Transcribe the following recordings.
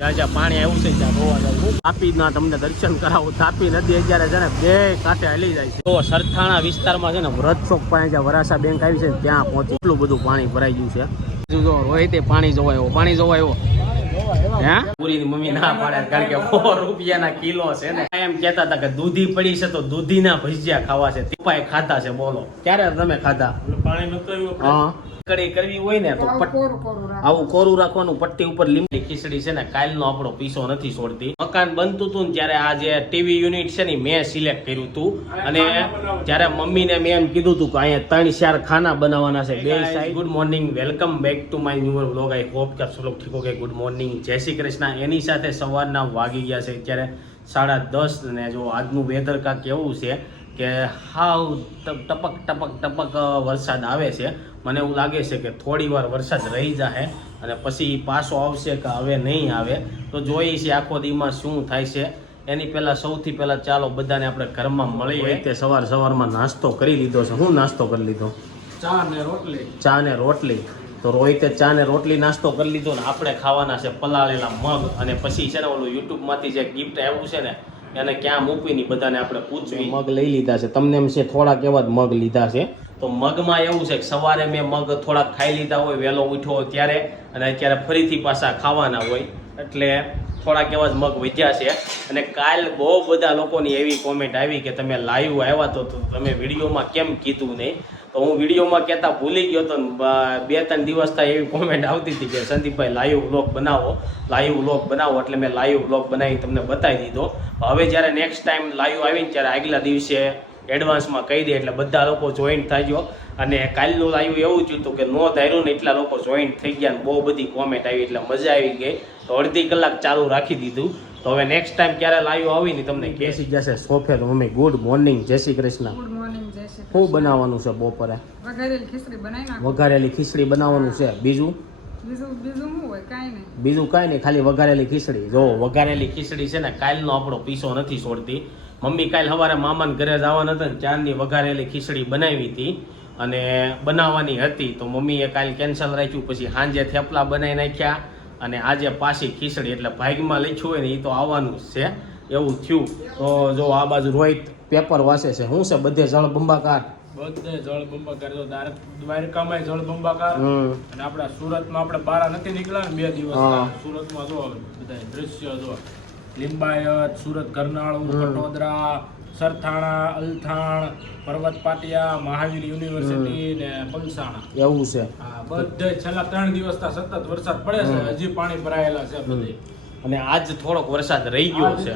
જ્યાં પાણી આવ્યું છે ત્યાં જોવા જવું. તાપીના તમને દર્શન કરાવું. તાપી નદી અત્યારે છે ને બે કાંઠે હલી જાય છે. તો સરથાણા વિસ્તારમાં છે ને વ્રતચોક પાસે જ્યાં વરાસા બેંક આવી છે ત્યાં પહોંચી એટલું બધું પાણી ભરાઈ ગયું છે. જો રોહિતે પાણી જોવાયો હે પૂરી મમ્મી ના પાડે કારણ કે 100 રૂપિયાના કિલો છે ને. એમ કેતા હતા કે દૂધી પડી છે તો દૂધીના ભજીયા ખાવા છે. તીપાએ ખાધા છે. બોલો ક્યારે તમે ખાધા? પાણી નતું. હા કડી કરવી હોય ને તો આવું કોરું રાખવાનું. પટ્ટી ઉપર લીમડી ખીચડી છે ને કાલનો આપણો પીસો નથી છોડતી. મકાન બનતું હતું ને ત્યારે આ જે ટીવી યુનિટ છે ને મેં સિલેક્ટ કર્યું હતું અને ત્યારે મમ્મીને મેં એમ કીધું હતું કે અહીંયા 3-4 ખાના બનાવવાના છે બે side. Good morning, welcome back to my new vlog. I hope કે આપ લોગ ઠીક હો. ગુડ મોર્નિંગ, જય શ્રી કૃષ્ણ. એની સાથે સવારના વાગી ગયા છે અત્યારે 10:30 ને જો આજનું વેધર કાંક કેવું છે કે હાવ ટપક ટપક ટપક વરસાદ આવે છે. મને એવું લાગે છે કે થોડી વાર વરસાદ રહી જાય અને પછી પાછો આવશે કે હવે નહીં આવે. તો જોઈએ છે આખો દીમાં શું થાય છે. એની પહેલાં સૌથી પહેલાં ચાલો બધાને આપણે ઘરમાં મળીએ. તે સવારમાં નાસ્તો કરી લીધો છે. શું નાસ્તો કરી લીધો? ચા ને રોટલી. તો રોહિતે ચા ને રોટલી નાસ્તો કરી લીધો ને આપણે ખાવાના છે પલાળેલા મગ. અને પછી છે ને ઓલું યુટ્યુબમાંથી જે ગિફ્ટ આવ્યું છે ને એને ક્યાં મૂકવીની બધાને આપણે પૂછવી. મગ લઈ લીધા છે. તમને એમ છે થોડાક એવા જ મગ લીધા છે. તો મગમાં એવું છે કે સવારે મેં મગ થોડાક ખાઈ લીધા હોય વહેલો ઉઠ્યો ત્યારે અને અત્યારે ફરીથી પાછા ખાવાના હોય એટલે થોડાક એવા જ મગ વધ્યા છે. અને કાલ બહુ બધા લોકોની એવી કોમેન્ટ આવી કે તમે લાઈવ આવ્યા તો તમે વિડીયોમાં કેમ કીધું નહીં. તો હું વિડીયોમાં કહેતા ભૂલી ગયો તો 2-3 દિવસ થાય એવી કોમેન્ટ આવતી હતી કે સંદીપભાઈ લાઈવ વ્લોગ બનાવો એટલે મેં લાઈવ વ્લોગ બનાવી તમને બતાવી દીધો. હવે જ્યારે નેક્સ્ટ ટાઈમ લાઈવ આવીને ત્યારે આગલા દિવસે એડવાન્સમાં કહી દે એટલે બધા લોકો જોઈન્ટ થઈ ગયો. અને કાલનું લાઈવ એવું થયું હતું કે નો ધાર્યું ને એટલા લોકો જોઈન્ટ થઈ ગયા ને બહુ બધી કોમેન્ટ આવી એટલે મજા આવી ગઈ. તો અડધી કલાક ચાલુ રાખી દીધું. તો હવે નેક્સ્ટ ટાઈમ ક્યારે લાઈવ આવી ને તમને કેસી જશે સોફે. તો મમ્મી ગુડ મોર્નિંગ, જય શ્રી કૃષ્ણ. ગુડ મોર્નિંગ, જય શ્રી કૃષ્ણ. શું બનાવવાનું છે બપોરે? વઘારેલી ખીચડી બનાવી નાખો. વઘારેલી ખીચડી બનાવવાનું છે. બીજું શું હોય? કાંઈ નહીં. બીજું કાંઈ નહીં, ખાલી વઘારેલી ખીચડી. જો વઘારેલી ખીચડી છે ને કાલનો આપણો પીસો નથી છોડતી. મમ્મી કાલ સવારે મામાને ઘરે જવાના હતા ને ચારની વઘારેલી ખીચડી બનાવી હતી અને બનાવવાની હતી. તો મમ્મીએ કાલ કેન્સલ રાખ્યું. પછી સાંજે થેપલા બનાવી નાખ્યા અને આજે પાછી ખીચડી. એટલે ભાગમાં લખ્યું હોય ને એ તો આવવાનું જ છે એવું થયું. તો જો આ બાજુ રોહિત પેપર વાંચે છે. શું છે બધે જળબંબાકાર? બધે જળબંબાકાર. જો દ્વારકામાં જળબંબાકાર અને આપણા સુરતમાં આપણે બહાર નથી નીકળ્યા ને 2 દિવસ. સુરતમાં જો બધા દ્રશ્ય જો લિંબાયત, સુરત, કરનાળું, કટોદરા, સરથાણા, અલથાણ, પર્વત પાટિયા, મહાવીર યુનિવર્સિટી ને પલસાણા. એવું છે. હા બધે છેલ્લા 3 દિવસથી સતત વરસાદ પડે છે. હજી પાણી ભરાયેલા છે બધે. અને આજ થોડોક વરસાદ રહી ગયો છે.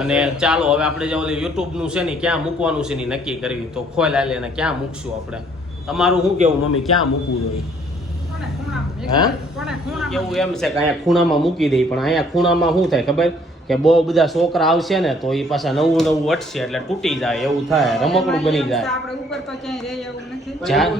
અને ચાલો હવે આપણે જે ઓલું યુટ્યુબનું છે ને ક્યાં મૂકવાનું છે ને નક્કી કરવી. તો ખોલ આલે અને ક્યાં મૂકશું આપણે? તમારું શું કેવું મમ્મી, ક્યાં મૂકવું જોઈએ? કેવું એમ છે કે અહીંયા ખૂણામાં મૂકી દઈ. પણ અહીંયા ખૂણામાં શું થાય ખબર કે બહુ બધા છોકરા આવશે ને તો એ પાછા નવું અટશે એટલે તૂટી જાય એવું થાય, રમકડું બની જાય. આપણે ઉપર તો ક્યાંય રહે એવું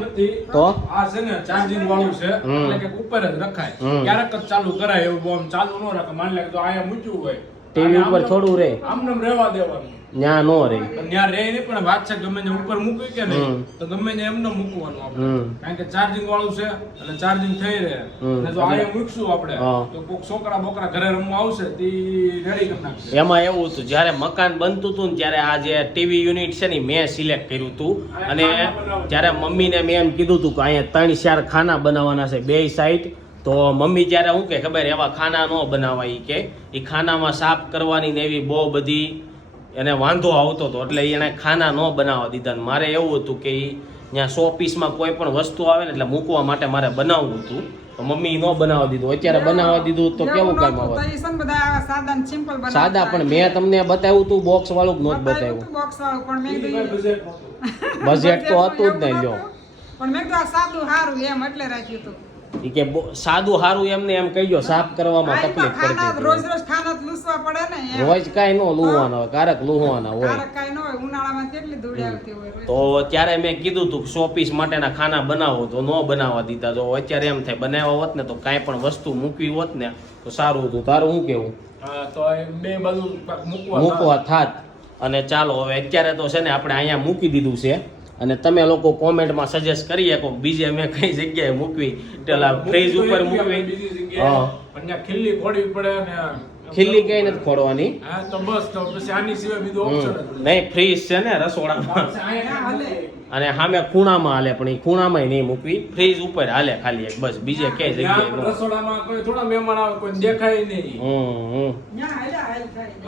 નથી. તો આ છે ને ચાર્જિંગ વાળું છે એટલે કે ઉપર જ રખાય. ક્યારેક જ ચાલુ કરાય એવું બહુ ચાલુ ન રાખે. માની લે તો અહીંયા મૂક્યું હોય ટીવી ઉપર થોડું રે આમને રહેવા દેવાનું. ન્યા નો રે. ત્યાં રે નહીં પણ વાત છે ગમે ને ઉપર મૂક્યું કે નહીં તો ગમે ને એમને મૂકવાનું આપણે. કારણ કે ચાર્જિંગ વાળું છે એટલે ચાર્જિંગ થઈ રહે. અને જો અહીંયા મૂકશું આપણે તો કોઈક છોકરા બોકરા ઘરે રમવા આવશે તે રેડી કરી નાખશે. એમાં એવું હતું જ્યારે મકાન બનતું હતું ને ત્યારે આ જે ટીવી યુનિટ છે ને મેં સિલેક્ટ કર્યું હતું. અને ત્યારે મમ્મીને મેં એમ કીધું હતું કે અહીંયા 3-4 ખાના બનાવવાના છે બે સાઈડ. તો મમ્મી ત્યારે શું કે ખબર એવા ખાના ન બનાવાય કે એ ખાનામાં સાફ કરવાની ને એવી બહુ બધી એને વાંધો આવતો હતો એટલે એને ખાના ન બનાવવા દીધા. મારે એવું હતું કે ત્યાં 100 પીસમાં કોઈ પણ વસ્તુ આવે ને એટલે મૂકવા માટે મારે બનાવવું હતું. તો મમ્મી ન બનાવવા દીધું. અત્યારે બનાવવા દીધું તો કેવું કામ આવે? સાદા પણ મેં તમને બતાવ્યું હતું બોક્સ વાળું નહોતું બતાવ્યું. બજેટ તો હતું જ નહીં. લ્યો પણ મેં કીધું સાદું સારું એમ એટલે રાખ્યું હતું. ઈ કે સાદું હારું એમને એમ કહીજો સાફ કરવામાં તકલીફ પડતી. રોજ ખાના લૂસવા પડે ને. રોજ કાઈ નો લૂહવાના હોય, કારક લૂહવાના હોય. કારક કાઈ ન હોય. ઉનાળામાં કેટલી ધૂળ આવતી હોય. તો ત્યારે મેં કીધું તું 100 પીસ માટેના ખાના બનાવો તો ન બનાવવા દીધા. જો અત્યારે એમ થાય બનાવ્યા હોત ને તો કાંઈ પણ વસ્તુ મૂકવી હોત ને તો સારું હતું. તારું શું કેવું? તો બે બાજુ મૂકવા થાત. અને ચાલો હવે અત્યારે તો છે ને આપણે અહીંયા મૂકી દીધું છે. અને તમે લોકો કોમેન્ટમાં સજેસ્ટ કરી શકો બીજે મેં કઈ જગ્યાએ મૂકવી. પેલા ફ્રીજ ઉપર મૂકવી. પણ ત્યાં ખીલ્લી ખોડવી પડે ને ખીલ્લી કઈ નથી ખોડવાની. હા તો બસ તો પછી આની સિવાય બીજું ઓપ્શન જ નથી. નહીં ફ્રીજ છે ને રસોડામાં અને સામે ખૂણામાં હાલે પણ એ ખૂણામાં નહીં મૂકવી, ફ્રીજ ઉપર હાલે ખાલી એક બસ, બીજે કઈ જગ્યાએ ન. રસોડામાં કોઈ થોડા મહેમાન આવે કોઈ દેખાય નહીં.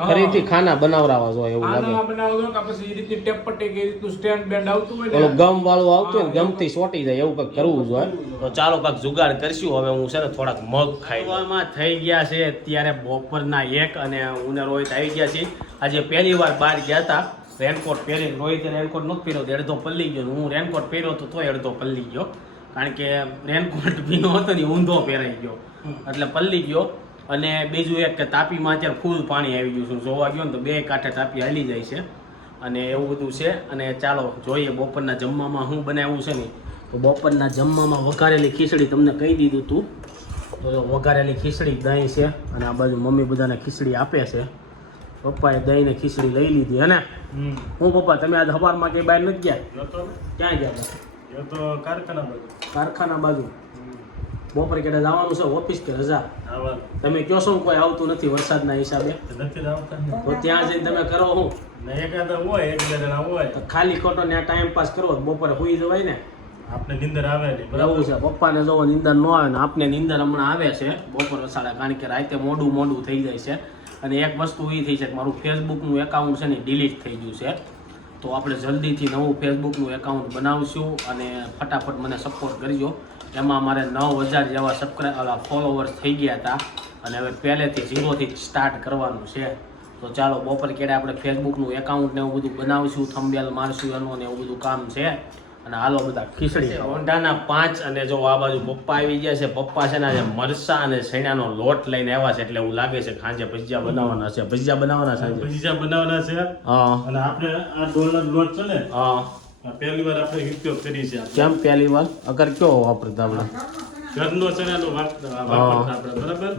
ફરીથી ખાના બનાવરાવા જોઈએ એવું લાગે. આના બનાવો તો કે પછી એ રીતની ટેપ પટ્ટી કે એ રીતનું સ્ટેન્ડ બેન્ડ આવતું હોય ઓલું ને ગમ વાળું આવતું હોય ને ગમથી સોટી જાય એવું કંઈક કરવું જોઈએ. તો ચાલો કાંઈક જુગાડ કરશું. હવે હું છે ને થોડાક મગ ખાઈ લઉં. થઈ ગયા છે અત્યારે બપોરના 1 અને હું ને રોહિત આવી ગયા છીએ. આજે પહેલી વાર બહાર ગયા હતા રેનકોટ પહેરીને. રોહિતે રેનકોટ નહોતો પહેર્યો તો અડધો પલ્લી ગયો. હું રેનકોટ પહેર્યો તો તોય અડધો પલ્લી ગયો, કારણ કે રેનકોટ ભીનો હતો ને ઊંધો પહેરાઈ ગયો એટલે પલ્લી ગયો. અને બીજું એક કે તાપીમાં અત્યારે ફૂલ પાણી આવી ગયું છે. જોવા ગયો ને તો 2 કાંઠે તાપી હાલી જાય છે અને એવું બધું છે. અને ચાલો જોઈએ બપોરના જમવામાં શું બનાવ્યું છે ને. તો બપોરના જમવામાં વઘારેલી ખીચડી તમને કહી દીધું હતું. તો વઘારેલી ખીચડી, દહીં છે અને આ બાજુ મમ્મી બધાને ખીચડી આપે છે. પપ્પાએ દહીં ને ખીચડી લઈ લીધી. અને હું પપ્પા તમે આજ સવારમાં કઈ બહાર નથી ગયા? ક્યાં ગયા? તો કારખાના બાજુ. કારખાના બાજુ. બપોરે કેડે જવાનું છે ઓફિસ કે રજા? તમે કહો છો કોઈ આવતું નથી વરસાદના હિસાબે, તો ત્યાં જઈને તમે કરો શું? તો ખાલી ખોટો ત્યાં ટાઈમ પાસ કરો, બપોરે સુઈ જવાય ને. આપણે નીંદર આવે ને એવું છે. પપ્પાને જોવો નીંદર ન આવે ને આપને નીંદર હમણાં આવે છે બપોર વસાડે, કારણ કે રાતે મોડું થઈ જાય છે. અને એક વસ્તુ એ થઈ છે કે મારું ફેસબુકનું એકાઉન્ટ છે ને ડિલીટ થઈ ગયું છે. તો આપણે જલ્દીથી નવું ફેસબુકનું એકાઉન્ટ બનાવશું અને ફટાફટ મને સપોર્ટ કરજો. એમાં મારે 9000 જેવા ફોલોવર્સ થઈ ગયા હતા અને હવે પહેલેથી 0થી સ્ટાર્ટ કરવાનું છે. તો ચાલો બપોર કેડે આપણે ફેસબુકનું એકાઉન્ટ ને એવું બધું બનાવશું, થંબનેલ મારશું એનું ને એવું બધું કામ છે. અને હાલો બધા ખીચડી. ઊંડાના 5 અને જો આ બાજુ પપ્પા આવી ગયા છે. પપ્પા છે ને આજે મરસા અને શેણાનો લોટ લઈને આવ્યા છે, એટલે એવું લાગે છે સાંજે ભજીયા બનાવવાના છે. ભજીયા બનાવવાના સાંજે ભજીયા બનાવવાના છે. હા. અને આપણે આ ડોલર લોટ છે ને, હા, પહેલી વાર આપણે ઉપયોગ કરી છે. કેમ પહેલી વાર? અગર કયો વાપરતા આપણે? ઘરનો છે ને એનો વાપરતા આપણે, બરાબર.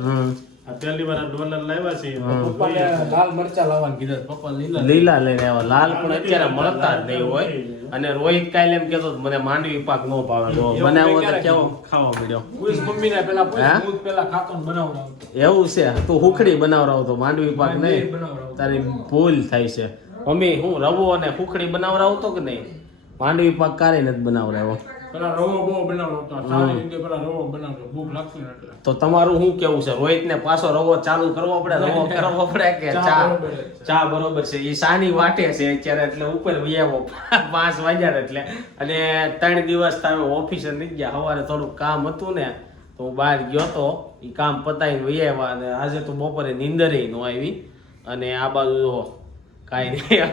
આ પહેલી વાર આ ડોલર લાવ્યા છે. પપ્પાને લાલ મરચા લાવવાનું કીધા. પપ્પા લીલા લઈને આવ્યા. લાલ પણ અત્યારે મળતા જ નહીં હોય. અને રોહિત કાલે એમ કેતો મને માંડવી પાક નો ભાવે. તો બનાવ્યો તો કેવો ખાવા મળ્યો? મમ્મીને પેલા ખાતો ને બનાવડાવતો. એવું છે? તું હુખડી બનાવરાવતો, માંડવી પાક નહીં? તારી ભૂલ થાય છે. મમ્મી હું રવો અને હુખડી બનાવરાવતો કે નહીં? માંડવી પાક કારે નથી બનાવરાવ્યો. પેલા રવો બહુ બનાવતો. સારી રીતે પેલા રવો બનાવતો. ભૂખ લાગતી ને એટલે. તો તમારું શું કેવું છે? રોહિત ને પાછો રવો ચાલુ કરવો પડે, રવો કરવો પડે કે ચા બરોબર છે? એ સાની વાટે છે અત્યારે, એટલે ઉપર વ્યાવો 5 વાગ્યા એટલે. અને 3 દિવસ તમે ઓફિસે નથી ગયા. સવારે થોડુંક કામ હતું ને તો હું બહાર ગયો તો, એ કામ પતાવીને વ્યાવા. અને આજે તો બપોરે નીંદરે ન આવી. અને આ બાજુ કાંઈ નહીં.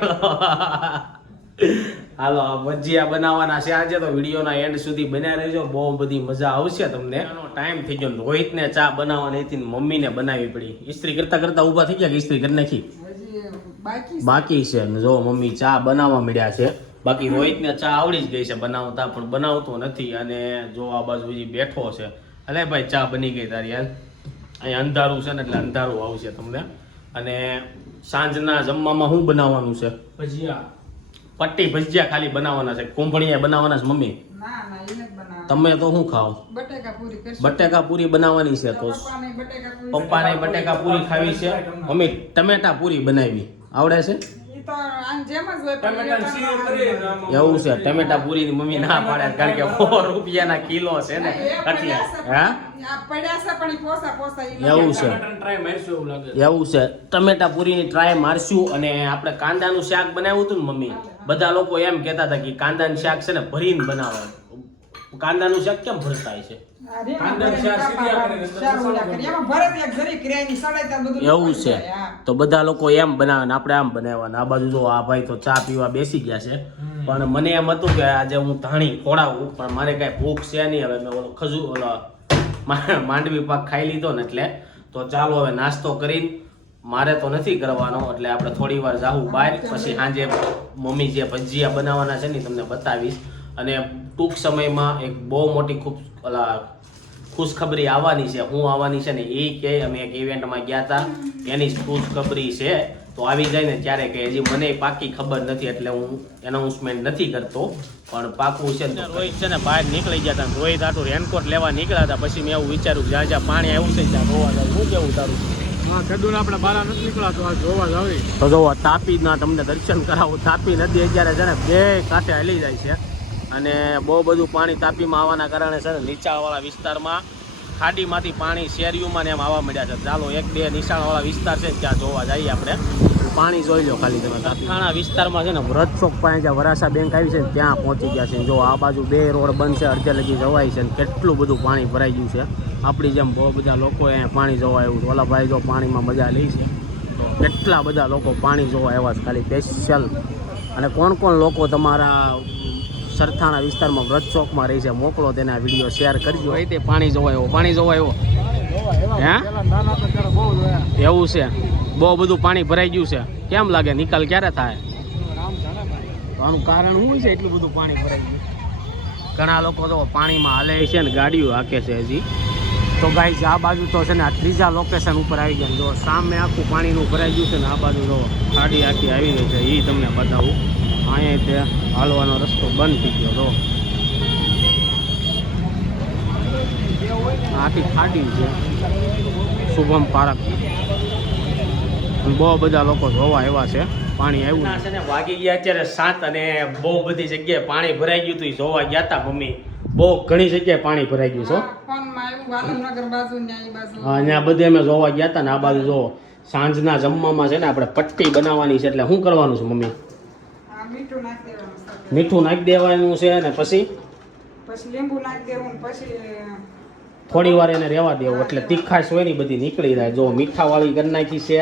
હાલો આ ભજીયા બનાવવાના છે આજે. તો વિડીયોના એન્ડ સુધી બન્યા રહેજો, બહુ બધી મજા આવશે તમને. ટાઈમ થઈ ગયો. રોહિતને ચા બનાવવાની હતી, મમ્મીને બનાવવી પડી. ઇસ્ત્રી કરતા કરતા ઊભા થઈ ગયા કે ઇસ્ત્રી કરી નાખી? બાકી છે. જો મમ્મી ચા બનાવવા મળ્યા છે. બાકી રોહિતને ચા આવડી જ ગઈ છે બનાવતા, પણ બનાવતો નથી. અને જો આ બાજુ હજી બેઠો છે. અલે ભાઈ ચા બની ગઈ તારી યાર. અહીંયા અંધારું છે ને એટલે અંધારું આવશે તમને. અને સાંજના જમવામાં શું બનાવવાનું છે? ભજીયા. પટ્ટી ભજીયા ખાલી બનાવવાના છે? કુંભળિયા બનાવવાના છે મમ્મી? ના ના એ નથી બનાવવાનું. તમે તો શું ખાઓ? બટેકા પૂરી કરશું. બટેકા પૂરી બનાવવાની છે. તો પપ્પાને બટેકા પૂરી ખાવી છે. મમ્મી ટમેટા પૂરી બનાવી આવડે છે? ઈ તો આમ જેમ જ હોય પણ એવું છે? ટમેટા પૂરી ની મમ્મી ના પાડે, કારણ કે 100 રૂપિયાના કિલો છે ને એટલે. હા આ પડ્યા છે પણ ઈ પોસા ઈ એવું છે? ટ્રાય મારશું એવું લાગે. એવું છે? ટમેટા પૂરીની ટ્રાય મારશું. અને આપણે કાંદાનું શાક બનાવ્યું હતું ને મમ્મી, બધા લોકો એમ કહેતા હતા કે કાંદાનું શાક છે ને ભરીને બનાવવાનું. કાંદાનું શાક કેમ ભરતા છે? એવું છે? તો બધા લોકો એમ બનાવે ને આપણે આમ બનાવવાના. આ બાજુ જો આ ભાઈ તો ચા પીવા બેસી ગયા છે. પણ મને એમ હતું કે આજે હું ધાણી ખોડાવું, પણ મારે કઈ ભૂખ છે નહીં. હવે મેં ઓલો માંડવી પાક ખાઈ લીધો ને એટલે. તો ચાલો હવે નાસ્તો કરીને, મારે તો નથી કરવાનો એટલે આપણે થોડી વાર જાવું બહાર. પછી સાંજે મમ્મી જે ભજીયા બનાવવાના છે ને તમને બતાવીશ. અને ટૂંક સમયમાં એક બહુ મોટી ખુશખબરી આવવાની છે. હું આવવાની છે ને એ કે અમે એક ઇવેન્ટમાં ગયા હતા એની જ ખુશખબરી છે. તો આવી જાય ને ત્યારે કે હજી મને પાકી ખબર નથી એટલે હું એનાઉન્સમેન્ટ નથી કરતો, પણ પાકું છે. રોહિત છે ને બહાર નીકળી ગયા હતા. રોહિત આટલું રેનકોટ લેવા નીકળ્યા હતા. પછી મેં એવું વિચાર્યું કે જ્યાં જ્યાં પાણી આવ્યું છે ત્યાં જોવા જાવ. શું કેવું તારું? હા, ખેડૂત આપણે બહાર નથી નીકળ્યા તો આ જોવા જ આવી. તો જોવો તાપીના તમને દર્શન કરાવું. તાપી નદી અત્યારે છે ને બે કાંઠે હલી જાય છે અને બહુ બધું પાણી તાપીમાં આવવાના કારણે છે ને નીચાણવાળા વિસ્તારમાં ખાડીમાંથી પાણી શેરીઓમાં ને એમ આવવા મળ્યા છે. ચાલો એક બે નીચાણવાળા વિસ્તાર છે ત્યાં જોવા જઈએ આપણે. પાણી જોઈ લો ખાલી તમે. સરથાણા વિસ્તારમાં છે ને વ્રત ચોક પાસે જ્યાં વરાસા બેંક આવી છે ને ત્યાં પહોંચી ગયા છે. જો આ બાજુ બે રોડ બંધ છે, અડધે લગી જવાય છે ને કેટલું બધું પાણી ભરાઈ ગયું છે. આપણી જેમ બહુ બધા લોકો અહીંયા પાણી જોવા આવ્યું છે. ઓલા ભાઈ જો પાણીમાં મજા લે છે. કેટલા બધા લોકો પાણી જોવા આવ્યા છે ખાલી સ્પેશિયલ. અને કોણ કોણ લોકો તમારા સરથાણા વિસ્તારમાં વ્રત ચોકમાં રહી છે મોકલો તેને આ વિડીયો શેર કરજો. એ તે પાણી જોવા આવ્યો. પાણી જોવા આવ્યો હે? એવું છે? બહુ બધું પાણી ભરાઈ ગયું છે. કેમ લાગે નિકાલ ક્યારે થાય? આનું કારણ શું છે એટલું બધું પાણી ભરાઈ ગયું? ઘણા લોકો તો પાણીમાં હાલે છે ને ગાડીઓ હાકે છે હજી. તો ગાઈઝ આ બાજુ તો છે ને આ ત્રીજા લોકેશન ઉપર આવી ગયા. જો સામે આખું પાણીનું ભરાઈ ગયું છે ને આ બાજુ જો ગાડી આખી આવી ગઈ છે. એ તમને બતાવું. અહીંયા તે હાલવાનો રસ્તો બંધ થઈ ગયો. તો આખી ખાડી છે શુભમ પાર્ક. બહુ બધા લોકો જોવા આવ્યા છે. પાણી આવ્યું છે ને વાગી ગયા અત્યારે 7 અને બહુ બધી જગ્યાએ પાણી ભરાઈ ગયું હતું. જોવા ગયા હતા મમ્મી. બહુ ઘણી જગ્યાએ પાણી ભરાઈ ગયું છે. હા, ત્યાં બધે અમે જોવા ગયા હતા ને આ બાજુ જો સાંજના જમવામાં છે ને આપણે પટ્ટી બનાવવાની છે. એટલે શું કરવાનું છે મમ્મી? મીઠું નાખી દેવાનું છે ને પછી લીંબુ નાખી દેવું, પછી થોડી વાર એને રહેવા દેવું એટલે તીખાશ હોય ને બધી નીકળી જાય. જો મીઠાવાળી કરી નાખી છે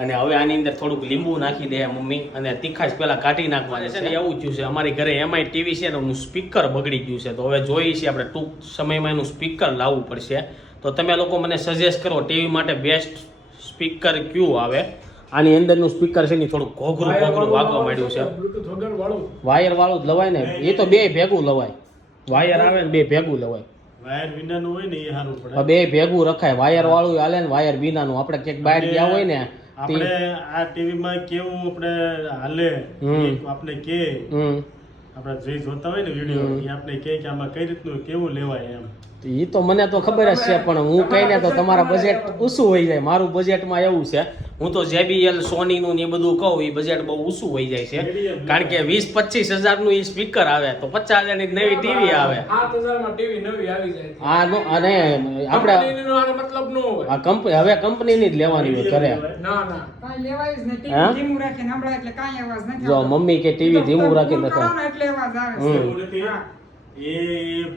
અને હવે આની અંદર થોડુંક લીંબુ નાખી દે મમ્મી અને તીખાશ પેલા કાઢી નાખવાની છે. એવું થયું છે અમારી ઘરે એમાંય ટીવી છે ને એનું સ્પીકર બગડી ગયું છે. તો હવે જોઈએ છીએ આપણે ટૂંક સમયમાં એનું સ્પીકર લાવવું પડશે. તો તમે લોકો મને સજેસ્ટ કરો ટીવી માટે બેસ્ટ સ્પીકર કયું આવે. આની અંદરનું સ્પીકર છે ને થોડું ઘોઘરું વાગવા માંડ્યું છે. વાયર વાળું જ લવાય ને? એ તો બે ભેગું લવાય. વાયર આવે ને બે ભેગું લવાય. વાયર વિનાનું હોય ને એ સારું પડે. બે ભેગું રખાય. વાયર વાળું હાલે ને વાયર વિનાનું. આપણે ક્યાંક બહાર ગયા હોય ને આપણે આ ટીવી માં કેવું આપણે હાલે આપણે કે આપણે જે જોતા હોય ને વિડીયો એ આપણે કે આમાં કઈ રીતનું કેવું લેવાય એમ. એ તો મને તો ખબર જ છે પણ હું કહીને તો તમારા બજેટ ઊંચું હોય જાય. મારું બજેટમાં એવું છે હું તો JBL સોનીનું ને એ બધું કહું એ બજેટ બહુ ઊંચું હોય જાય છે. કારણ કે 20-25 હજારનું એ સ્પીકર આવે તો 50 હજારની નવી ટીવી આવે. 7,000માં ટીવી નવી આવી જાય. હા અને આપણે મતલબ નો હોય. આ કંપની હવે કંપનીની જ લેવાની હોય ઘરે. ના ના કાંઈ લેવાય જ નહીં. ટીવી ધીમું રાખીને હમણાં એટલે કાંઈ અવાજ નથી જો આવતો. મમ્મી કે ટીવી ધીમું રાખીને ફૂલ કરો રખાય. ને એટલે અવાજ આવે છે. હા. એ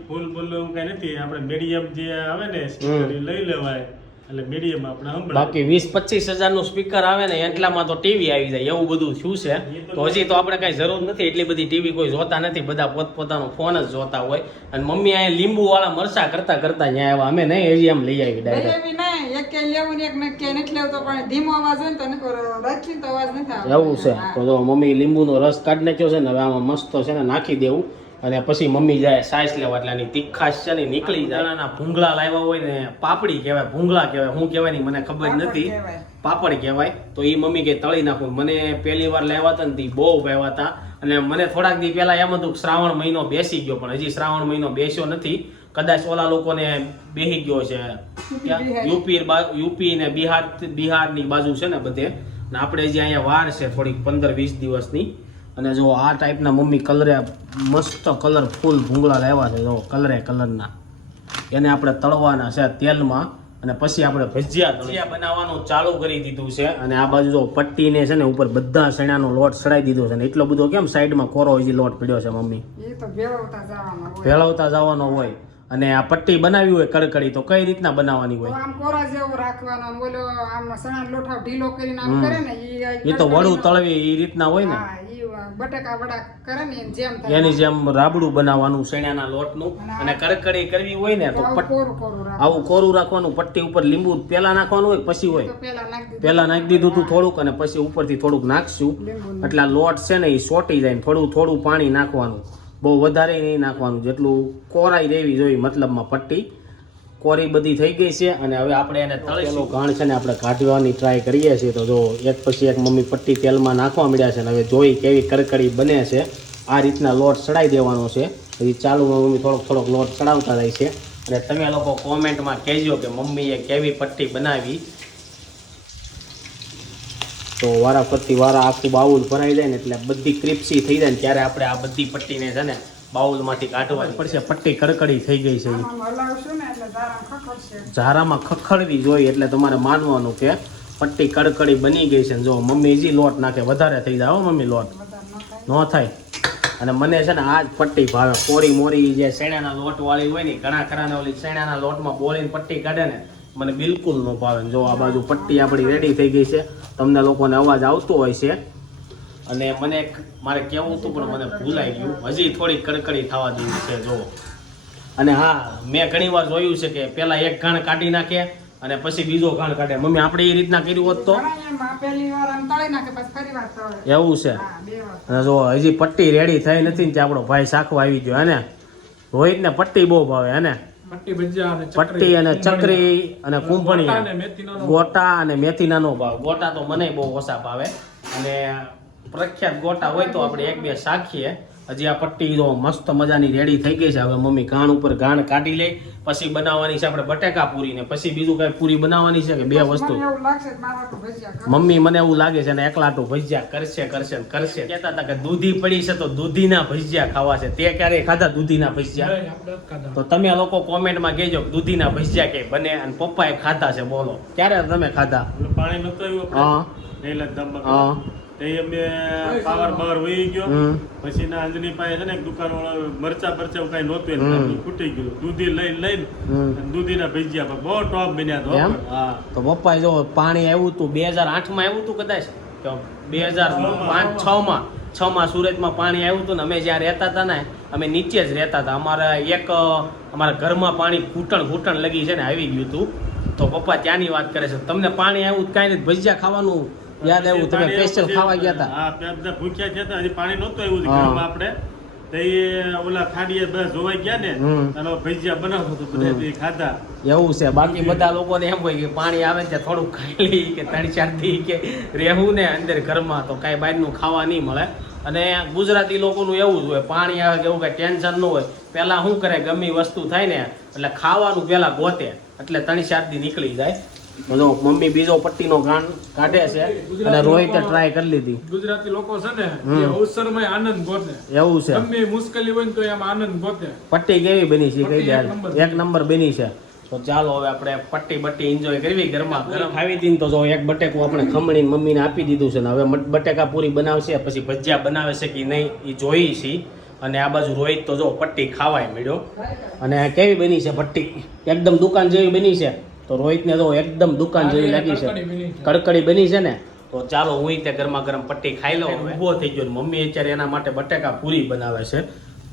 ફૂલ બોલવું કઈ નથી. આપણે મીડિયમ જે આવે ને સ્પીકર લઈ લેવાય એટલે મીડિયમ આપણે સંભળાય. બાકી 20-25 હજારનું સ્પીકર આવે ને એટલામાં તો ટીવી આવી જાય એવું બધું શું છે. તો હજી તો આપણે કઈ જરૂર નથી એટલી બધી ટીવી કોઈ જોતા નથી. બધા પોતપોતાનો ફોન જ જોતા હોય. અને મમ્મી અહીંયા લીંબુ વાળા મરચા કરતા અહીંયા આવ્યા. અમે નહીં હજી એમ લઈ આવી ડાયરેક્ટ. એવી નહીં, એક કે લેવું ને એક ને કે નથી લેવું તો પણ ધીમો અવાજ હોય ને તો નકર રાખીને તો અવાજ નથી આવતો. એવું છે. તો જો મમ્મી લીંબુનો રસ કાઢી નાખ્યો છે ને હવે આમાં મસ્ત છે ને નાખી દેવું અને પછી મમ્મી જાય સાઈઝ લેવા એટલે આની તીખાશ છે ને નીકળી જાય. ભૂંગળા લાવ્યા હોય ને પાપડી કહેવાય, ભૂંગળા કહેવાય, શું કહેવાય નહીં મને ખબર નથી. પાપડ કહેવાય. તો એ મમ્મી કે તળી નાખું. મને પહેલી વાર લાવ્યા હતા ને તે બહુ ભાવ્યા હતા અને મને થોડાક દી પહેલા એમ હતું શ્રાવણ મહિનો બેસી ગયો પણ હજી શ્રાવણ મહિનો બેસ્યો નથી. કદાચ ઓલા લોકોને બેસી ગયો છે યુપી ને બિહારની બાજુ છે ને બધે ને આપણે હજી અહીંયા વાર છે થોડીક 15-20 દિવસની. અને જો આ ટાઈપના મમ્મી કલરે મસ્ત કલરફુલ ભૂંગળા લાવ્યા છે. જો કલરના એને આપણે તળવાના છે તેલમાં અને પછી આપણે ભજીયા બનાવવાનું ચાલુ કરી દીધું છે. અને આ બાજુ જો પટ્ટીને છે ને ઉપર બધા ચણાનો લોટ સડાઈ દીધો છે ને એટલો બધો કેમ સાઈડમાં કોરો હજી લોટ પડ્યો છે મમ્મી? એ તો ભેળવતા જવાનો હોય. અને આ પટ્ટી બનાવી હોય કડકડી તો કઈ રીતના બનાવવાની હોય? આમ કોરા જેવો રાખવાનો, બોલો આમ સણા લોઠા ઢીલો કરીને આમ કરે ને એ તો વડું તળવી એ રીતના હોય ને. હા, ઈ બટાકા વડા કરે ને જેમ થાય એની જેમ રાબડું બનાવવાનું ચણાના લોટનું. અને કડકડી કરવી હોય ને તો આવું કોરું રાખવાનું. પટ્ટી ઉપર લીંબુ પેલા નાખવાનું હોય પછી હોય? પેલા નાખી દીધું હતું થોડુંક અને પછી ઉપરથી થોડુંક નાખશું એટલે આ લોટ છે ને એ સોટી જાય. થોડું પાણી નાખવાનું, બહુ વધારે નહીં નાખવાનું. જેટલું કોરાઈ રહેવી જોઈએ મતલબમાં પટ્ટી કોરી બધી થઈ ગઈ છે અને હવે આપણે એને તળેલું ઘાણ છે ને આપણે કાઢવાની ટ્રાય કરીએ છીએ. તો જો એક પછી એક મમ્મી પટ્ટી તેલમાં નાખવા મળ્યા છે અને હવે જોઈ કેવી કડકડી બને છે. આ રીતના લોટ ચડાવી દેવાનો છે. હજી ચાલુમાં મમ્મી થોડોક લોટ ચડાવતા જાય છે અને તમે લોકો કોમેન્ટમાં કહેજો કે મમ્મીએ કેવી પટ્ટી બનાવી. તો વારાફરતી આખું બાઉલ ભરાઈ જાય ને એટલે બધી ક્રિપ્સી થઈ જાય ને ત્યારે આપણે આ બધી પટ્ટીને છે ને બાઉલમાંથી કાઢવાની પડશે. પટ્ટી કડકડી થઈ ગઈ છે. ઝારામાં ખખડવી જોઈએ એટલે તમારે માનવાનું કે પટ્ટી કડકડી બની ગઈ છે. જો મમ્મી હજી લોટ નાખે વધારે થઈ જાય. હો મમ્મી લોટ ન થાય. અને મને છે ને આ જ પટ્ટી ભાવે. કોરી મોરી જે શેણાના લોટ વાળી હોય ને ઘણા ખરાને ઓલી શેણાના લોટમાં બોળીને પટ્ટી કાઢે ને મને બિલકુલ ન ભાવે. જો આ બાજુ પટ્ટી આપણી રેડી થઈ ગઈ છે. તમને લોકોને અવાજ આવતો હોય છે અને મને મારે કહેવું હતું પણ મને ભૂલાઈ ગયું. હજી થોડી કડકડી થવા જેવી છે. જો અને હા મેં ઘણી વાર જોયું છે કે પેલા એક ઘાણ કાઢી નાખે અને પછી બીજો ઘાણ કાઢે. મમ્મી આપણે એ રીતના કર્યું હોત તો એવું છે. અને જો હજી પટ્ટી રેડી થઈ નથી ને આપણો ભાઈ શાખવા આવી ગયો. હે રોહિત ને પટ્ટી બહુ ભાવે. હે પટ્ટી અને ચકરી અને કુંભણી ગોટા અને મેથીનાનો ભાવ. ગોટા તો મને બહુ ઓછા ભાવે અને પ્રખ્યાત ગોટા હોય તો આપણે એક બે શાખીએ. હજી આ પટ્ટી તો મસ્ત મજાની રેડી થઈ ગઈ છે. હવે મમ્મી ઘાણ ઉપર ઘાણ કાઢી લે પછી બનાવવાની છે આપણે બટેકા પૂરી ને પછી બીજું કઈ પૂરી બનાવવાની છે કે બે વસ્તુ. મમ્મી મને એવું લાગે છે ને એકલાટું ભજીયા કરશે. કહેતા હતા કે દૂધી પડી છે તો દૂધીના ભજીયા ખાવા છે. તે ક્યારેય ખાધા દૂધીના ભજીયા? તો તમે લોકો કોમેન્ટમાં કહેજો દૂધીના ભજીયા કે બને અને પપ્પાએ ખાધા છે. બોલો ક્યારે તમે ખાધા? પાણી નતું આવ્યું. હા અમે પાવર બહાર વહી ગયો પછી ના અંજની પાસે છે ને દુકાન વાળો મરચા કઈ નહોતું ખૂટી ગયું. દૂધી લઈને દૂધીના ભજીયા બહુ ટોપ બન્યા. હા તો પપ્પા જો પાણી આવ્યું હતું 2008 માં આવ્યું હતું કદાચ 2005-6 માં સુરતમાં પાણી આવ્યું હતું ને અમે જ્યાં રહેતા હતા ને અમે નીચે જ રહેતા હતા. અમારા ઘરમાં પાણી ઘૂંટણ લગી છે ને આવી ગયું હતું. તો પપ્પા ત્યાંની વાત કરે છે. તમને પાણી આવ્યું કાંઈ નથી ભજીયા ખાવાનું યાદ આવ્યું? તમે સ્પેશિયલ ખાવા ગયા હતા? હા બધા ભૂખ્યા ગયા હતા. હજી પાણી નહોતું આવ્યું ઘરમાં આપણે તો ઓલા ખાડીએ બસ જોવાઈ ગયા ને અને ભજીયા બનાવતો હતો બધા ખાધા. એવું છે. બાકી બધા લોકોને એમ હોય કે પાણી આવે ત્યાં થોડુંક ખાઈ લઈ કે 3-4 દી કે રહેવું ને અંદર ઘરમાં તો કાંઈ બહારનું ખાવા નહીં મળે. અને ગુજરાતી લોકોનું એવું જ હોય પાણી આવે કે એવું કાંઈ ટેન્શન ન હોય. પહેલાં શું કરે ગમે વસ્તુ થાય ને એટલે ખાવાનું પહેલાં ગોતે એટલે 3-4 દી નીકળી જાય. જો મમ્મી બીજો પટ્ટીનો ઘાણ કાઢે છે અને રોહિતે ટ્રાય કરી લીધી. ગુજરાતી લોકો છે ને એ અવસરમાં આનંદ ગોતે. એવું છે. ગમે મુશ્કેલી હોય ને તો એમાં આનંદ ગોતે. પટ્ટી કેવી બની છે કઈ દે? એક નંબર બની છે. તો ચાલો હવે આપણે પટ્ટી એન્જોય કરવી. ઘરમાં ખાવી હતી તો જો એક બટેકું આપણે ખમણીને મમ્મીને આપી દીધું છે ને હવે બટેકા પૂરી બનાવશે પછી ભજીયા બનાવે છે કે નહીં એ જોઈ છે. અને આ બાજુ રોહિત તો જો પટ્ટી ખાવાય મળ્યો. અને કેવી બની છે પટ્ટી? એકદમ દુકાન જેવી બની છે. તો રોહિતને તો એકદમ દુકાન જેવી લાગી છે. કડકડી બની છે ને. તો ચાલો હું તે ગરમા ગરમ પટ્ટી ખાઈ લઉં. ઊભો થઈ ગયો. મમ્મી અત્યારે એના માટે બટેકા પૂરી બનાવે છે.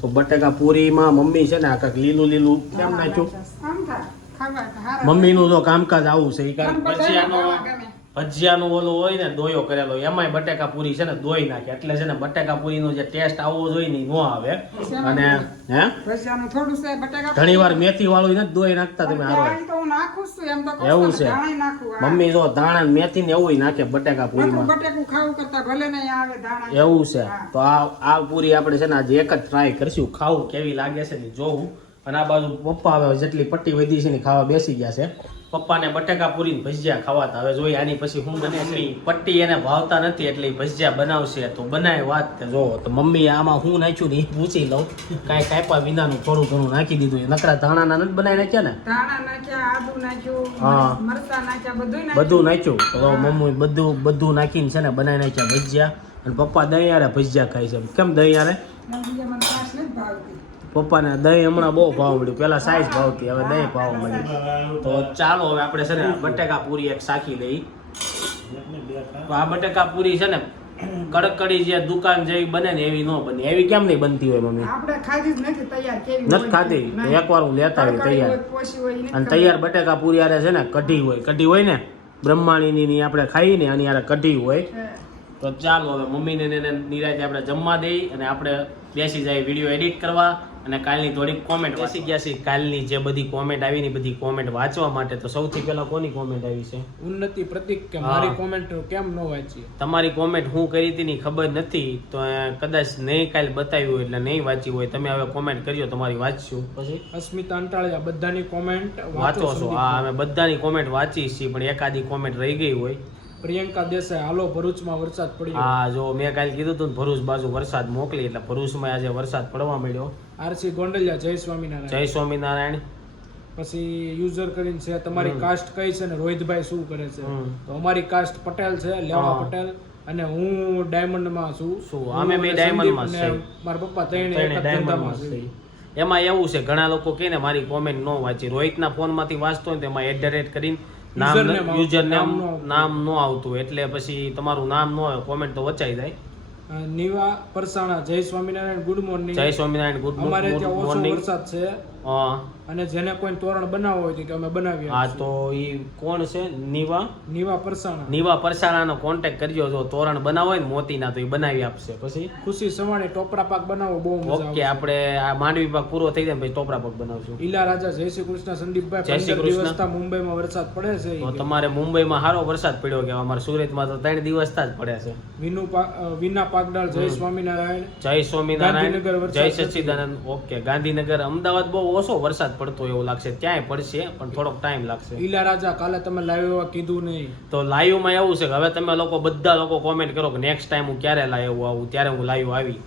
તો બટેકા પૂરીમાં મમ્મી છે ને આ કાંઈક લીલું કેમ નાખ્યું? મમ્મીનું જો કામકાજ આવું છે. એ કારણ ભજીયાનું ઓલું હોય ને દોયો કરેલો એમાંય બટેકા પૂરી છે ને દોઈ નાખે એટલે છે ને બટેકા પૂરીનો જે ટેસ્ટ આવવો જોઈએ ને ન આવે. અને ઘણી વાર મેથી વાળું નથી દોઈ નાખતા તમે? એવું છે. મમ્મી જો ધાણા મેથી ને એવું નાખે બટેકા પૂરીમાં. એવું છે. તો આ પૂરી આપણે છે ને આજે એક જ ટ્રાય કરશું. ખાવું કેવી લાગે છે ને જોવું. અને આ બાજુ પપ્પા હવે જેટલી પટ્ટી વધી છે ને ખાવા બેસી ગયા છે. પપ્પાને બટેકા પૂરી ભજીયા ખાવાતા. હવે જોઈએ આની પછી હું બને છે. પટ્ટી એને ભાવતા નથી એટલે ભજીયા બનાવશે તો બનાય વાત. જોવો તો મમ્મી આમાં હું નાખ્યું ને એ પૂછી લઉં. કાંઈ કાપ્યા વિનાનું થોડું ઘણું નાખી દીધું. નકરા ધાણાના નથી બનાવી નાખ્યા ને? હા બધું નાખ્યું. તો મમ્મી બધું નાખીને છે ને બનાવી નાખ્યા ભજીયા. અને પપ્પા દહીં યારે ભજીયા ખાય છે. કેમ દહીં યારે? પપ્પાને દહીં હમણાં બહુ ભાવ મળ્યું. પેલા સાઈઝ ભાવતી હવે દહીં ભાવ મળ્યું. તો ચાલો હવે આપણે છે ને બટેકા પૂરી એક શાખી લઈ. તો આ બટેકા પૂરી છે ને કડકડી જે દુકાન જેવી બને ને એવી ન બને. એવી કેમ નહીં બનતી હોય મમ્મી? નથી ખાધી. એકવાર હું લેતા આવી તૈયાર. અને તૈયાર બટેકા પૂરી યારે છે ને કઢી હોય ને બ્રહ્માણીની આપણે ખાઈ ને અને યારે કઢી હોય. તો ચાલો હવે મમ્મીને નિરાતે આપણે જમવા દઈ અને આપણે બેસી જાય વિડીયો એડિટ કરવા. અને કાલની થોડીક કોમેન્ટ વાંચી ગયા છે. કાલની જે બધી કોમેન્ટ આવી ને બધી કોમેન્ટ વાંચવા માટે તો સૌથી પહેલા કોની કોમેન્ટ આવી છે? ઉન્નતિ પ્રતિક કે મારી કોમેન્ટ કેમ ન વાંચી? તમારી કોમેન્ટ હું કરી હતી ની ખબર નથી તો કદાચ નહીં કાલ બતાવ્યું એટલે નહીં વાંચી હોય. તમે હવે કોમેન્ટ કરજો, તમારી વાંચશું. પછી અસ્મિતા અંટાળિયા બધાની કોમેન્ટ વાંચો છો? હા, અમે બધાની કોમેન્ટ વાંચી છીએ પણ એકાદી કોમેન્ટ રહી ગઈ હોય. પ્રિયંકા દેસાઈ, હાલો ભરૂચમાં વરસાદ પડ્યો. હા, જો મેં કાલે કીધું હતું ને ભરૂચ બાજુ વરસાદ મોકલી એટલે ભરૂચમાં આજે વરસાદ પડવા મળ્યો. આરસી ગોંડલિયા, જય સ્વામિનારાયણ. જય સ્વામિનારાયણ. પછી યુઝર કરીને છે તમારી કાસ્ટ કઈ છે ને રોહિતભાઈ શું કરે છે? તો અમારી કાસ્ટ પટેલ છે, લેવા પટેલ, અને હું ડાયમંડમાં છું. શું અમે બે ડાયમંડમાં છે? મારા પપ્પા ત્રણે ડાયમંડમાં છે. એમાં એવું છે ઘણા લોકો કહે ને મારી કોમેન્ટ ન વાંચી. રોહિતના ફોનમાંથી વાંચતો ને તેમાં @ કરીને નામ ન આવતું એટલે પછી તમારું નામ ન આવે કોમેન્ટ તો વચાઈ જાય. નીવા પરસાણા, જય સ્વામિનારાયણ, ગુડ મોર્નિંગ. જય સ્વામિનારાયણ, ગુડ મોર્નિંગ. અમારે ત્યાં ઓછો વરસાદ છે હા, અને જેને કોઈ તોરણ બનાવવો હોય તો અમે બનાવીએ. હા, તો ઈ કોણ છે? નીવા પરસાણા. નીવા પરસાણાનો કોન્ટેક્ટ કરજો. જો તોરણ બનાવો હોય ને મોતીના તો એ બનાવી આપશે. પછી ખુશી સવાણી, ટોપરા પાક બનાવો, બહુ મજા આવે. ઓકે, આપણે આ માંડવી પાક પૂરો થઈ જાય પછી ટોપરા પાક બનાવશું. ઈલા રાજા, જય શ્રી કૃષ્ણ. સંદીપભાઈ, જય શ્રી 15 કૃષ્ણ. દિવસથી મુંબઈમાં વરસાદ પડે છે. તો તમારે મુંબઈમાં સારો વરસાદ પડ્યો કે અમારે સુરતમાં તો 3 દિવસથી જ પડે છે. વિના પાકડાળ, જય સ્વામિનારાયણ. જય સ્વામિનારાયણ, ગાંધીનગર વરસાદ જય સચ્ચિદાનંદ. ઓકે, ગાંધીનગર, અમદાવાદ બહુ ઓછો વરસાદ પડતો એવું લાગશે. ત્યાંય પડશે પણ થોડોક ટાઈમ લાગશે. ઈલા રાજા, કાલે તમે લાઈવ કીધું નહીં. તો લાઈવમાં એવું છે કે હવે તમે લોકો બધા લોકો કોમેન્ટ કરો કે નેક્સ્ટ ટાઈમ હું ક્યારે લાઈવ આવું, ત્યારે હું લાઈવ આવી.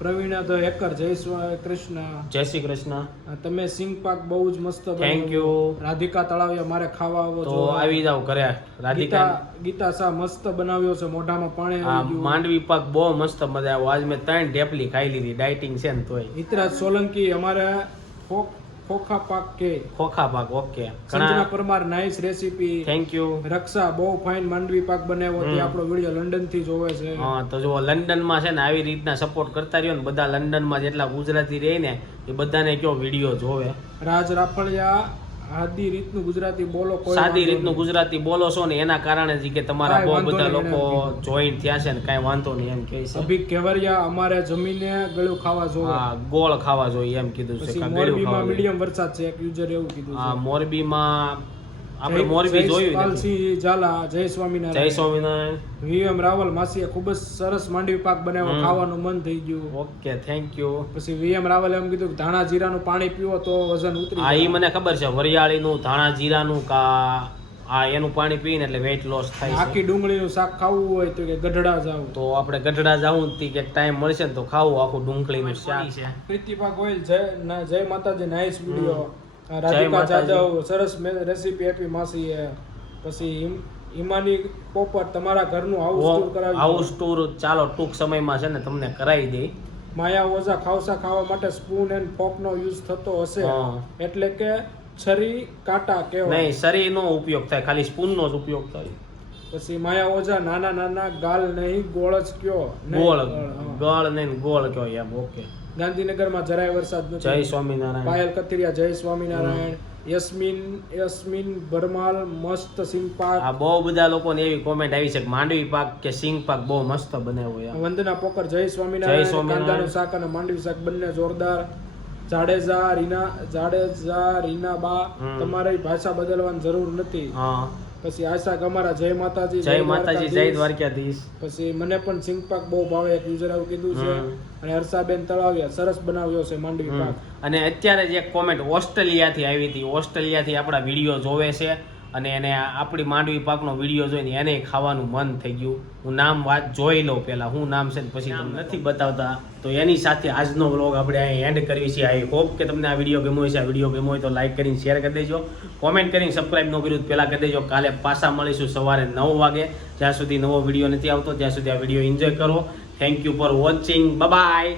પ્રવીણા ધ હેકર, જય શ્રી કૃષ્ણ. જય શ્રી કૃષ્ણ. તમે સિંગ પાક બહુ જ મસ્ત બનાવ્યો. Thank you. રાધિકા તળાવિયા, મારે ખાવા આવો તો આવી જાવ ઘરે. રાધિકા, ગીતા શાહ, મસ્ત બનાવ્યો છે, મોઢામાં પાણી આ આવી ગયું. માંડવી પાક બહુ મસ્ત મજા આવ્યો. આજ મેં 3 ઢેપલી ખાઈ લીધી. ડાયટિંગ છે ને તોય. ઇતરાજ સોલંકી, અમારે ખોખા પાક કે ખોખા પાક. Okay, Sanjana Parmar, nice recipe. Thank you. Raksha, બહુ ફાઇન માંડવી પાક બનાવ્યો. તે આપણો વિડિયો લંડન થી જોવે છે. હા, તો જો લંડનમાં છે ને આવી રીતના સપોર્ટ કરતા રહ્યો ને બધા લંડનમાં જેટલા ગુજરાતી રહે ને એ બધાને કયો વિડીયો જોવે. રાજ રાફળિયા, સાદી રીતનું ગુજરાતી બોલો. કોઈ સાદી રીતનું ગુજરાતી બોલો છો ને એના કારણે જ કે તમારા બહુ બધા લોકો જોઈન થયા છે ને કાંઈ વાંધો નહીં એમ કહે છે. અભિક કેવરિયા, અમારે જમીને ગળ્યું ખાવા જોવે. હા, ગોળ ખાવા જોઈએ એમ કીધું છે. પછી મોરબીમાં મીડિયમ વરસાદ છે, એક યુઝર એવું કીધું છે. હા, મોરબીમાં આપણે મોરબી જોયું. પાલસિંહ ઝાલા, જય સ્વામિનારાયણ. જય સ્વામિનારાયણ. વીએમ રાવલ, માસીએ ખૂબ જ સરસ માંડવી પાક બનાવ્યો, ખાવાનું મન થઈ ગયું. Okay, thank you. પછી વીએમ રાવલે એમ કીધું કે ધાણા જીરાનું પાણી પીવો તો વજન ઉતરી. હા, એ મને ખબર છે. વરિયાળીનું, ધાણા જીરાનું કા આ એનું પાણી પીને એટલે વેઇટ લોસ થાય છે. આખી ડુંગળીનું શાક ખાવું હોય તો કે ગઢડા જાવ. તો આપણે ગઢડા જાવું ને કે ટાઈમ મળશે ને તો ખાવું આખું ડુંગળીનું શાક છે. પ્રીતિભા ગોયલ, જય માતાજી, નાઇસ વિડિયો. રાધિકા જાદવ, સરસ રેસીપી આપી માસીએ. પછી ઈમાની પોપટ, તમારા ઘરનું હાઉસ ટૂર કરાવી. હાઉસ ટૂર ચાલો ટૂંક સમયમાં છે ને તમને કરાવી દે. માયા ઓઝા, ખાવસા ખાવા માટે સ્પૂન એન્ડ ફોક નો યુઝ થતો હશે, એટલે કે છરી કાંટા કેવો નહીં, છરી નો ઉપયોગ થાય, ખાલી સ્પૂન નો જ ઉપયોગ થાય. પછી માયા ઓઝા, નાના નાના ગાલ નહીં ગોળ જ કયો. ગોળ નહીં ગોળ કયો એમ. ઓકે. ગાંધીનગરમાં જરાય વરસાદ નથી. જય સ્વામિનારાયણ. પાયલ કથિરિયા, જય સ્વામિનારાયણ. યસ્મીન ભરમાલ, મસ્ત સિંગ પાક. આ બહુ બધા લોકોને એવી કોમેન્ટ આવી છે કે માંડવી પાક કે સિંગ પાક બહુ મસ્ત બનાવ્યો. વંદના પોકર, જય સ્વામિનારાયણ. કાંદાનું શાક અને માંડવી શાક બંને જોરદાર. જાડેજા રીનાબા, તમારી ભાષા બદલવાની જરૂર નથી. પછી આશા ગમારા, જય માતાજી. જય માતાજી, જય દ્વારકાધીશ. પછી મને પણ સિંગ પાક બહુ ભાવે, એક યુઝર આવું કીધું છે. અને હર્ષાબેન તળાવિયા, સરસ બનાવ્યો છે માંડવી પાક. અને અત્યારે જ એક કોમેન્ટ ઓસ્ટ્રેલિયાથી આવી હતી. ઓસ્ટ્રેલિયાથી આપણા વિડીયો જોવે છે અને એને આપણી માંડવી પાકનો વિડીયો જોઈને એને ખાવાનું મન થઈ ગયું. હું નામ વાત જોઈ લઉં પહેલા, હું નામ છે ને પછી નામ નથી બતાવતા. તો એની સાથે આજનો વ્લોગ આપણે અહીં એન્ડ કરવી છે. આઈ હોપ કે તમને આ વિડીયો ગમ્યો છે. આ વિડીયો ગમ્યો હોય તો લાઈક કરીને શેર કરી દેજો, કોમેન્ટ કરીને સબસ્ક્રાઈબ ન કર્યું પહેલાં કરી દેજો. કાલે પાછા મળીશું સવારે 9 વાગે. જ્યાં સુધી નવો વિડીયો નથી આવતો ત્યાં સુધી આ વિડીયો એન્જોય કરો. Thank you for watching. By.